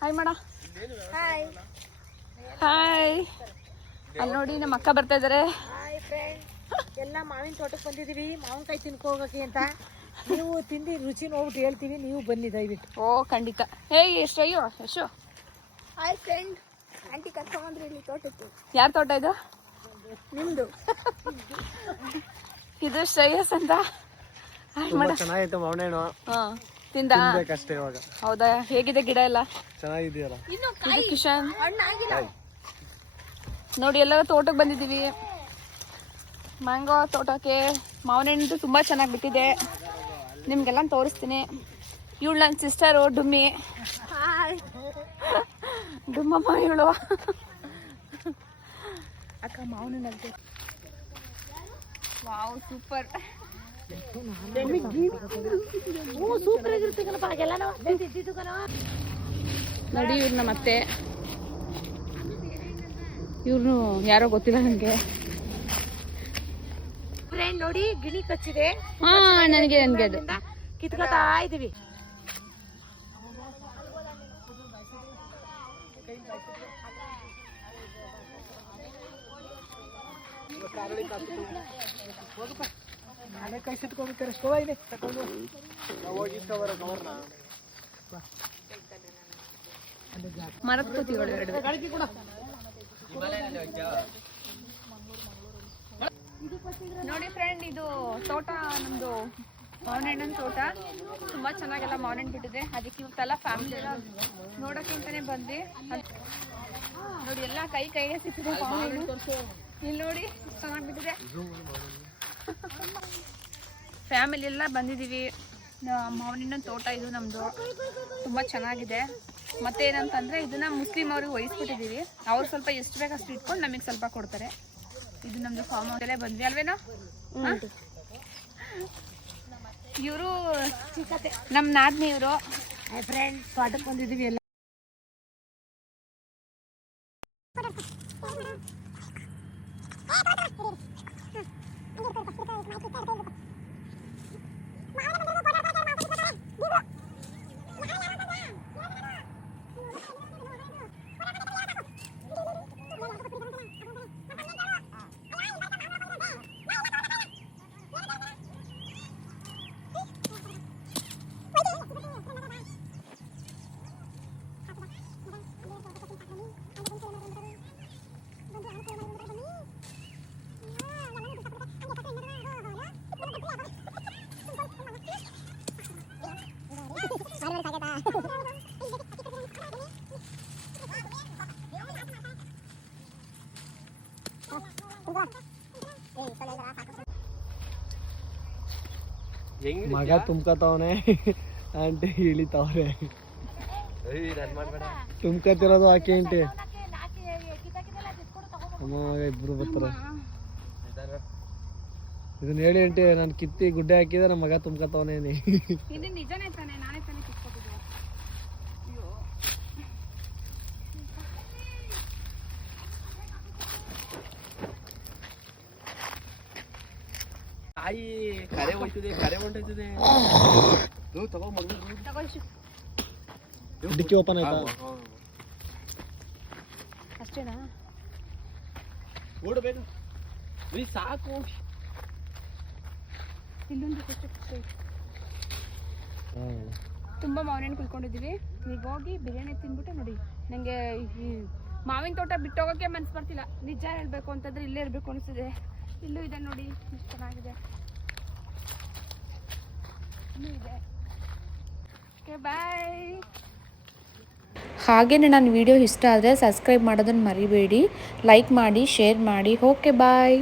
Hi ಮಾಡ. Hi hi. ಅಲ್ಲಿ ನೋಡಿ ನಮ್ಮ ಅಕ್ಕ ಬರ್ತಾ ಇದಾರೆ. Hi friend. ಎಲ್ಲ ಮಾವಿನ ತೋಟಕ್ಕೆ ಬಂದಿದ್ದೀವಿ ಮಾವಿನಕಾಯಿ ತಿನ್ಕೋಬೇಕು ಅಂತ. ನೀವು ತಿಂದು ರುಚಿ ನೋಡ್ಬಿಟ್ಟು ಹೇಳ್ತೀವಿ, ನೀವು ಬನ್ನಿ ದಯವಿಟ್ಟು. ಓ ಖಂಡಿತ. Hey Shreyu Yashu. Hi friend. Aunty ಕರ್ಕೊಂಡ್ಬಂದ್ರಿ ಇಲ್ಲಿ ತೋಟಕ್ಕೆ. ಯಾರ ತೋಟ ಇದು? ನಿಮ್ದು. ಇದು ಶ್ರೇಯಸ್ ಅಂತ. ಚೆನ್ನಾಗಿತ್ತು ಮಾವಿನ ಹಣ್ಣು. ತಿಂದ ಅಷ್ಟೇ ಇವಾಗ. ಹೌದಾ? ಹೇಗಿದೆ ಗಿಡ ಎಲ್ಲ? ಚೆನ್ನಾಗಿದೆಯಲ್ಲ. ಇದು ಕಿಶನ್ ನೋಡಿ, ಎಲ್ಲರೂ ತೋಟಕ್ಕೆ ಬಂದಿದ್ದೀವಿ. ಮ್ಯಾಂಗೋ ತೋಟಕ್ಕೆ ಮಾವಿನ ಹಣ್ಣು ತುಂಬಾ ಚೆನ್ನಾಗಿ ಬಿಟ್ಟಿದೆ. ನಿಮ್ಗೆಲ್ಲ ತೋರಿಸ್ತೀನಿ. ಇವಳು ನನ್ನ ಸಿಸ್ಟರು ಡುಮ್ಮಿ. ಡುಮ್ಮಮ್ಮ ಇವಳು. ಅಕ್ಕ ಮಾವಿನ ಹಣ್ಣು. Wow super. ಸೂಪರ್ ಆಗಿರುತ್ತೆ ನೋಡಿ ಇವ್ರು ನಮ್ಮ ಅತ್ತೆ. ಇವ್ರು ಯಾರೋ ಗೊತ್ತಿಲ್ಲ ನನಗೆ. ಫ್ರೆಂಡ್ ನೋಡಿ ಗಿಣಿ ಕಚ್ಚಿದೆ. ಹಾ ನನಗೆ ಅದು ಕಿತ್ಕೊತಾ ಇದೀವಿ. ಮರದ ಕೂತಿಗಳು ಎರಡು. ನೋಡಿ ಫ್ರೆಂಡ್, ಇದು ತೋಟ ನಮ್ದು ಮಾವಿನ ಹಣ್ಣಿನ ತೋಟ. ತುಂಬಾ ಚೆನ್ನಾಗೆಲ್ಲ ಮಾವಿನ ಹಣ್ಣು ಬಿಟ್ಟಿದೆ. ಅದಕ್ಕೆ ಇವತ್ತೆಲ್ಲ ಫ್ಯಾಮಿಲಿ ಎಲ್ಲ ನೋಡಕ್ಕೆ ಅಂತಾನೆ ಬಂದ್ವಿ. ನೋಡಿ ಎಲ್ಲ ಕೈಗೆ ಸಿಕ್ಕಿದೆ ಮಾವಿನ ಹಣ್ಣು. ಇಲ್ಲಿ ನೋಡಿ ಚೆನ್ನಾಗಿ ಬಿಟ್ಟಿದೆ. ಫ್ಯಾಮಿಲಿ ಎಲ್ಲ ಬಂದಿದ್ದೀವಿ. ಮಾವಿನ ಹಣ್ಣಿನ ತೋಟ ಇದು ನಮ್ಮದು. ತುಂಬ ಚೆನ್ನಾಗಿದೆ. ಮತ್ತೆ ಏನಂತಂದರೆ ಇದನ್ನ ಮುಸ್ಲಿಂ ಅವ್ರಿಗೆ ವಹಿಸ್ಬಿಟ್ಟಿದ್ದೀವಿ. ಅವ್ರು ಸ್ವಲ್ಪ ಎಷ್ಟು ಬೇಕು ಅಷ್ಟು ಇಟ್ಕೊಂಡು ನಮಗೆ ಸ್ವಲ್ಪ ಕೊಡ್ತಾರೆ. ಇದು ನಮ್ಮದು ಫಾರ್ಮ್ ಹೌಸಲ್ಲೇ ಬಂದ್ವಿ ಅಲ್ವೇನೋ. ಇವರು ನಮ್ಮ ನಾದ್ನಿ ಇವರು. ಫ್ರೆಂಡ್ ತೋಟಕ್ಕೆ ಬಂದಿದ್ದೀವಿ ಎಲ್ಲ. ಮಗ ತುಂಬ್ಕತವನೆ, ಆಂಟಿ ಇಳಿತಾವ್ರೆ. ತುಂಬ್ಕತಿರೋದು ಆಕೆ ಆಂಟಿ. ಅಮ್ಮ ಇಬ್ರು ಬರ್ತಾರೆ. ಇದನ್ನ ಹೇಳಿ ಆಂಟಿ, ನಾನು ಕಿತ್ತಿ ಗುಡ್ಡೆ ಹಾಕಿದ್ರೆ ನಮ್ಮ ಮಗ ತುಂಬ್ಕತವನೆ. ತಾಯಿ ಕರೆ ಹೋಯ್ತದೆ, ಕರೆ ಹೊಂಟೈತದೆ. ಡಿಕ್ಕಿ ಓಪನ್ ಆಯ್ತಾ? ಅಷ್ಟೇನಾ? ಓಡಬೇಕು ನೀ ಸಾಕು. ಇಲ್ಲೊಂದು ತುಂಬ ಮಾವಿನ ಹಣ್ಣು ಕುಯ್ಕೊಂಡಿದ್ದೀವಿ. ಈಗ ಹೋಗಿ ಬಿರಿಯಾನಿ ತಿಂದ್ಬಿಟ್ಟು ನೋಡಿ. ನನಗೆ ಈ ಮಾವಿನ ತೋಟ ಬಿಟ್ಟು ಹೋಗೋಕ್ಕೆ ಮನ್ಸು ಬರ್ತಿಲ್ಲ. ನಿಜ ಹೇಳಬೇಕು ಅಂತಂದರೆ ಇಲ್ಲೇ ಇರಬೇಕು ಅನಿಸ್ತಿದೆ. ಇಲ್ಲೂ ಇದೆ ನೋಡಿ, ಎಷ್ಟು ಚೆನ್ನಾಗಿದೆ. ಇನ್ನೂ ಇದೆ. Okay bye. ಹಾಗೆಯೇ ನನ್ನ ವಿಡಿಯೋ ಇಷ್ಟ ಆದರೆ ಸಬ್ಸ್ಕ್ರೈಬ್ ಮಾಡೋದನ್ನು ಮರಿಬೇಡಿ. ಲೈಕ್ ಮಾಡಿ, ಶೇರ್ ಮಾಡಿ. ಓಕೆ ಬಾಯ್.